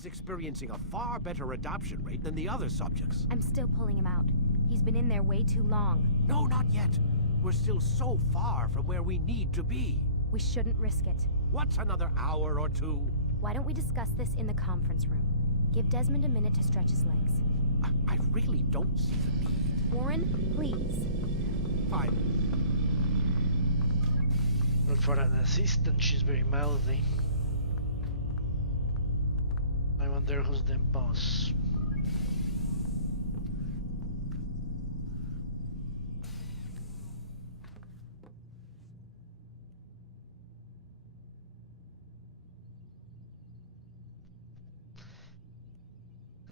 He's experiencing a far better adoption rate than the other subjects. I'm still pulling him out. He's been in there way too long. No, not yet. We're still so far from where we need to be. We shouldn't risk it. What's another hour or two? Why don't we discuss this in the conference room? Give Desmond a minute to stretch his legs. I really don't see the need. Warren, please. Fine. Well, for an assistant, she's very mouthy. I wonder who's the boss.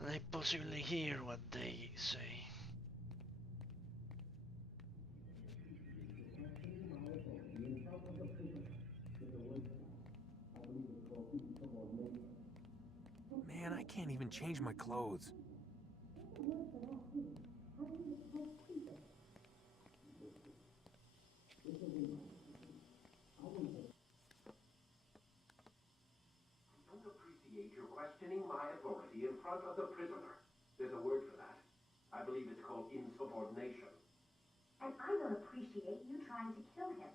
I possibly hear what they say. Man, I can't even change my clothes. Questioning my authority in front of the prisoner. There's a word for that. I believe it's called insubordination. And I don't appreciate you trying to kill him.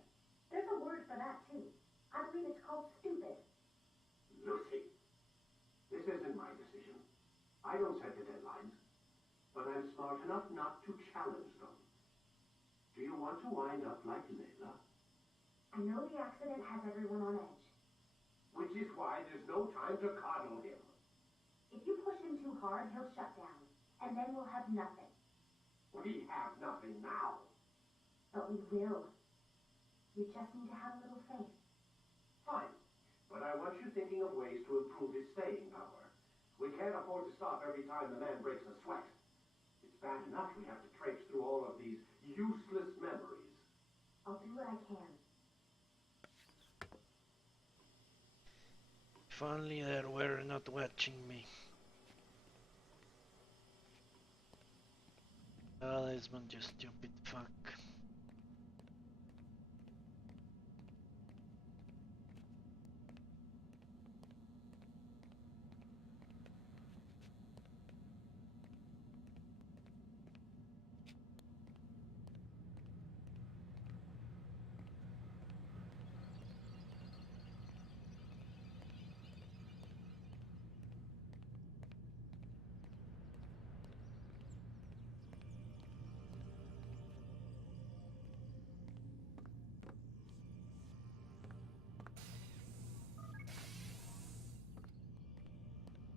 There's a word for that, too. I believe it's called stupid. Lucy, this isn't my decision. I don't set the deadlines. But I'm smart enough not to challenge them. Do you want to wind up like Layla? I know the accident has everyone on edge. Which is why there's no time to coddle him. If you push him too hard, he'll shut down. And then we'll have nothing. We have nothing now. But we will. You just need to have a little faith. Fine. But I want you thinking of ways to improve his staying power. We can't afford to stop every time the man breaks a sweat. It's bad enough we have to traipse through all of these useless memories. I'll do what I can. If only they were not watching me. Oh, Desmond, you stupid fuck.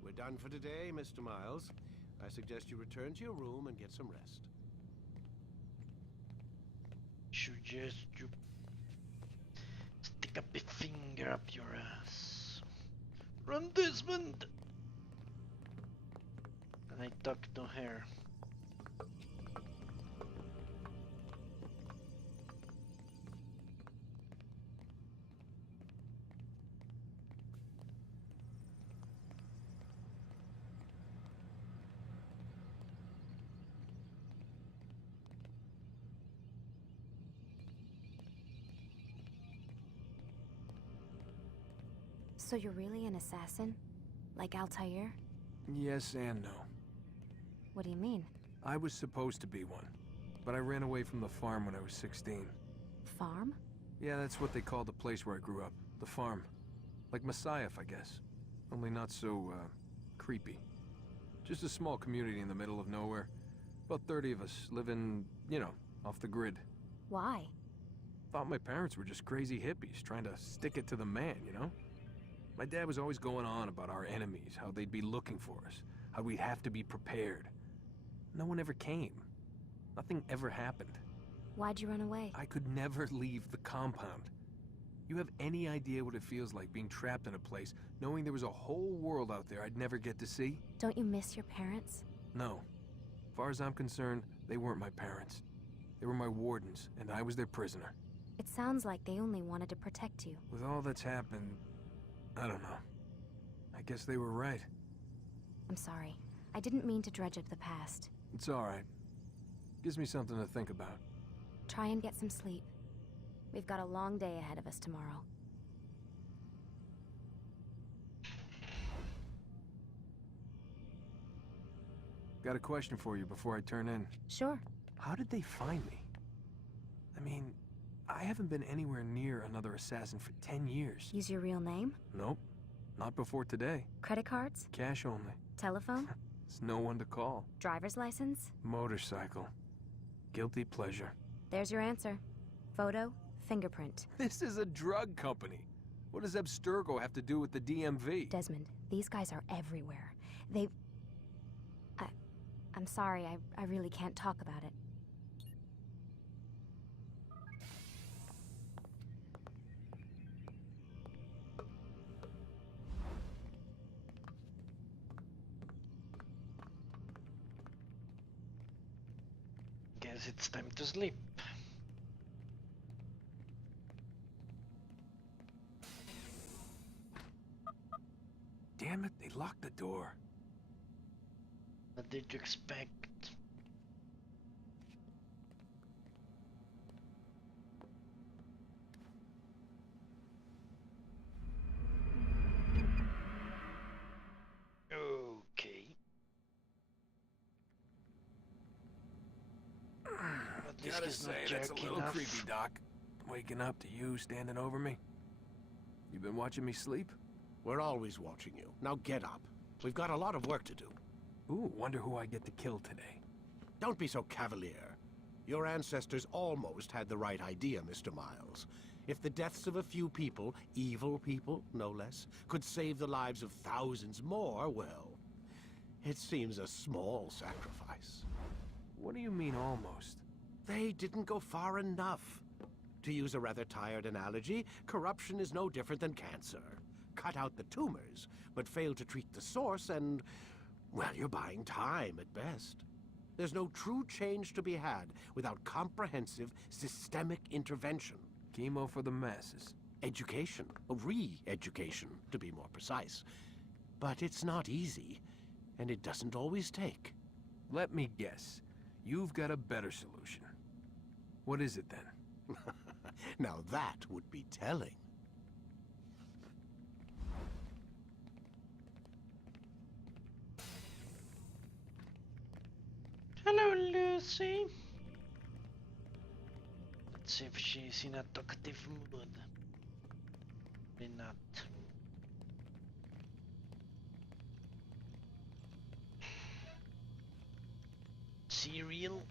We're done for today, Mr. Miles. I suggest you return to your room and get some rest. Suggest you stick up a finger up your ass. Run, Desmond! And I talk to her. So you're really an assassin? Like Altair? Yes and no. What do you mean? I was supposed to be one, but I ran away from the farm when I was 16. Farm? Yeah, that's what they called the place where I grew up. The farm. Like Messiah, I guess. Only not so, creepy. Just a small community in the middle of nowhere. About 30 of us living, you know, off the grid. Why? Thought my parents were just crazy hippies trying to stick it to the man, you know? My dad was always going on about our enemies, how they'd be looking for us, how we'd have to be prepared. No one ever came. Nothing ever happened. Why'd you run away? I could never leave the compound. You have any idea what it feels like being trapped in a place, knowing there was a whole world out there I'd never get to see? Don't you miss your parents? No. As far as I'm concerned, they weren't my parents. They were my wardens, and I was their prisoner. It sounds like they only wanted to protect you. With all that's happened, I don't know. I guess they were right. I'm sorry. I didn't mean to dredge up the past. It's alright. Gives me something to think about. Try and get some sleep. We've got a long day ahead of us tomorrow. Got a question for you before I turn in. Sure. How did they find me? I mean, I haven't been anywhere near another assassin for 10 years. Use your real name? Nope. Not before today. Credit cards? Cash only. Telephone? There's no one to call. Driver's license? Motorcycle. Guilty pleasure. There's your answer. Photo, fingerprint. This is a drug company. What does Abstergo have to do with the DMV? Desmond, these guys are everywhere. I'm sorry, I really can't talk about it. Guess it's time to sleep. Damn it, they locked the door. What did you expect? Okay. But this Gotta is say, not that's a jerky little enough. creepy, Doc. Waking up to you standing over me. You been watching me sleep? We're always watching you. Now get up. We've got a lot of work to do. Ooh, wonder who I get to kill today. Don't be so cavalier. Your ancestors almost had the right idea, Mr. Miles. If the deaths of a few people, evil people, no less, could save the lives of thousands more, well, it seems a small sacrifice. What do you mean, almost? They didn't go far enough. To use a rather tired analogy, corruption is no different than cancer. Cut out the tumors, but fail to treat the source and, well, you're buying time at best. There's no true change to be had without comprehensive, systemic intervention. Chemo for the masses. Education, re-education, to be more precise. But it's not easy, and it doesn't always take. Let me guess. You've got a better solution. What is it then? Now that would be telling. Hello, Lucy. Let's see if she's in a talkative mood. Maybe not. Cereal.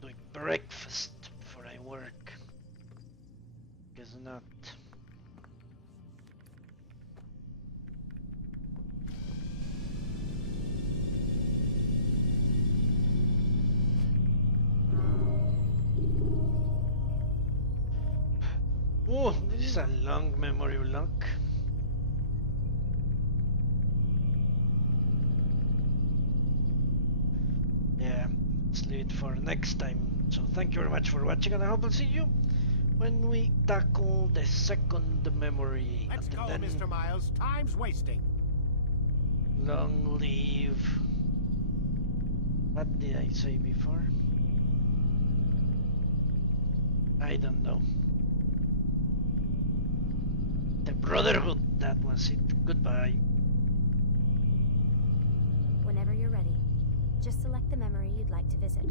Doing breakfast before I work. Guess not. Oh, this is a long memory block. Yeah, let's leave it for next time. So thank you very much for watching, and I hope I'll see you when we tackle the second memory. Let's Until go, then, Mr. Miles. Time's wasting. long live. What did I say before? I don't know. The Brotherhood, that was it. Goodbye. Whenever you're ready, just select the memory you'd like to visit.